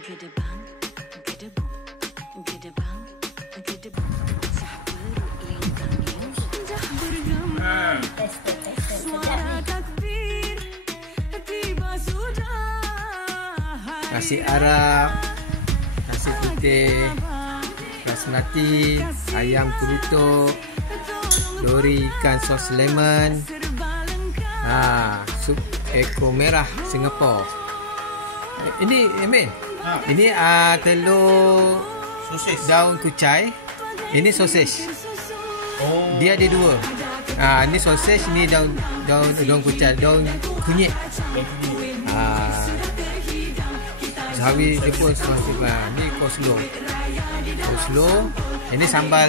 Nasi Arab, nasi putih, basmati, ayam kerutuk, dori ikan sos lemon, sup ekor merah Singapura. Ini Emin, ini telur sosis, daun kucai. Ini sosis. Dia ada dua. Ini sosis, ini daun kucai, daun kunyit. Zawi dia pun ni coleslaw. Ini sambal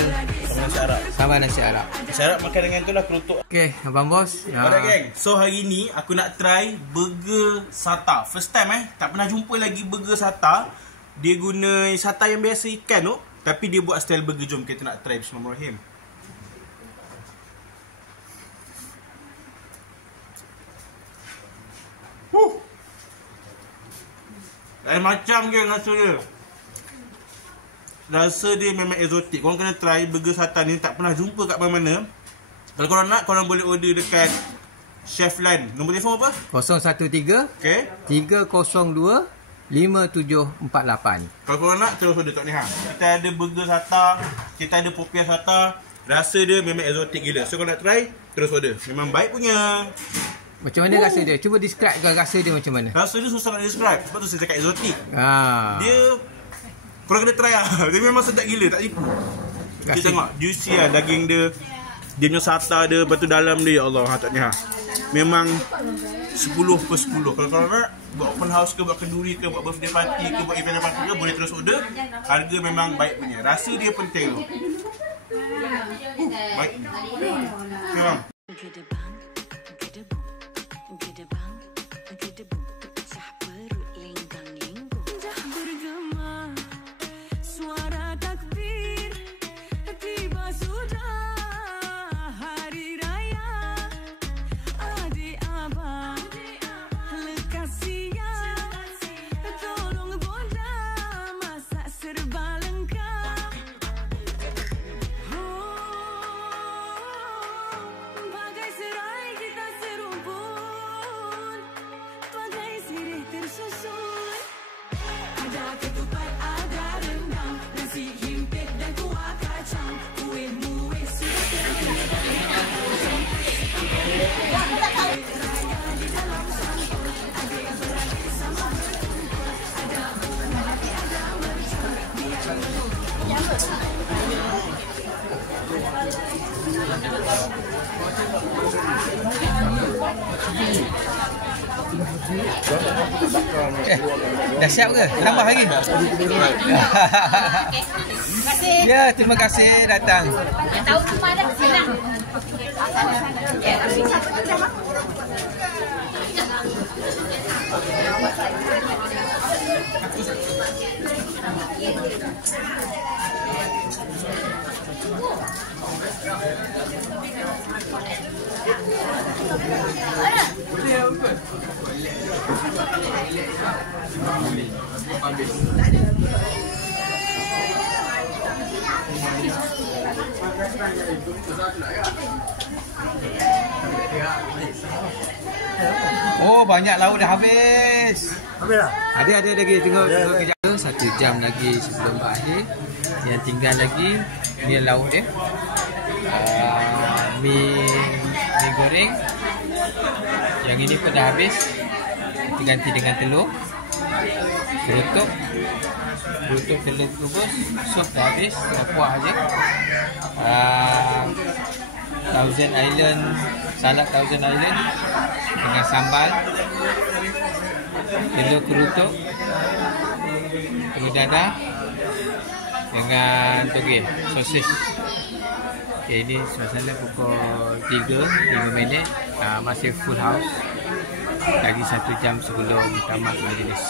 nasi Arab. Nasi Arab makan dengan tu lah kerutuk. Okey, abang bos. Alright geng. So hari ni aku nak try burger sata. First time tak pernah jumpa lagi burger sata. Dia guna sata yang biasa ikan tu, tapi dia buat style burger. Jom kita nak try. Bismillahirrahmanirrahim. Lain macam ke rasa dia. Rasa dia memang eksotik. Korang kena try burger sata ni. Tak pernah jumpa kat mana-mana. Kalau korang nak, korang boleh order dekat Chef Line. Nombor telefon apa? 013 Okay. 302 5748. Kalau korang nak, terus order tak ni hang. Kita ada burger sata, kita ada popiah sata. Rasa dia memang eksotik gila. So korang nak try, terus order. Memang baik punya. Macam mana rasa dia? Cuba describe ke rasa dia macam mana? Rasa dia susah nak describe. Sebab tu saya cakap eksotik. Dia, korang kena try lah. Dia memang sedap gila, tak tipu. Kita tengok, juicy lah daging dia. Dia punya sata dia, lepas tu dalam dia, ya Allah, tak ni ha. Memang 10/10. Kalau korang nak buat open house ke, buat kenduri ke, buat birthday party ke, buat event apa ke, boleh terus order. Harga memang baik punya. Rasa dia penting tu. Baik. Okay bang. Dah siap ke? Tambah lagi? Ya, terima kasih datang. Tahu rumah dah senang. Oh, banyak lauk dah habis. Habis dah? Ada lagi. Tengok kejap. 1 jam lagi sebelum akhir. Yang tinggal lagi ni lauk dia. Mi goreng. Yang ini pun dah habis. Kita ganti dengan telur. Kerutuk telur rebus. Sup dah habis. Dah puas aja. Thousand Island, salad Thousand Island dengan sambal, telur kerutuk, telur dadah dengan toge, sosis. Okay, ini suasana pukul 3 minit. Masih full house. Lagi 1 jam sebelum tamat majlis.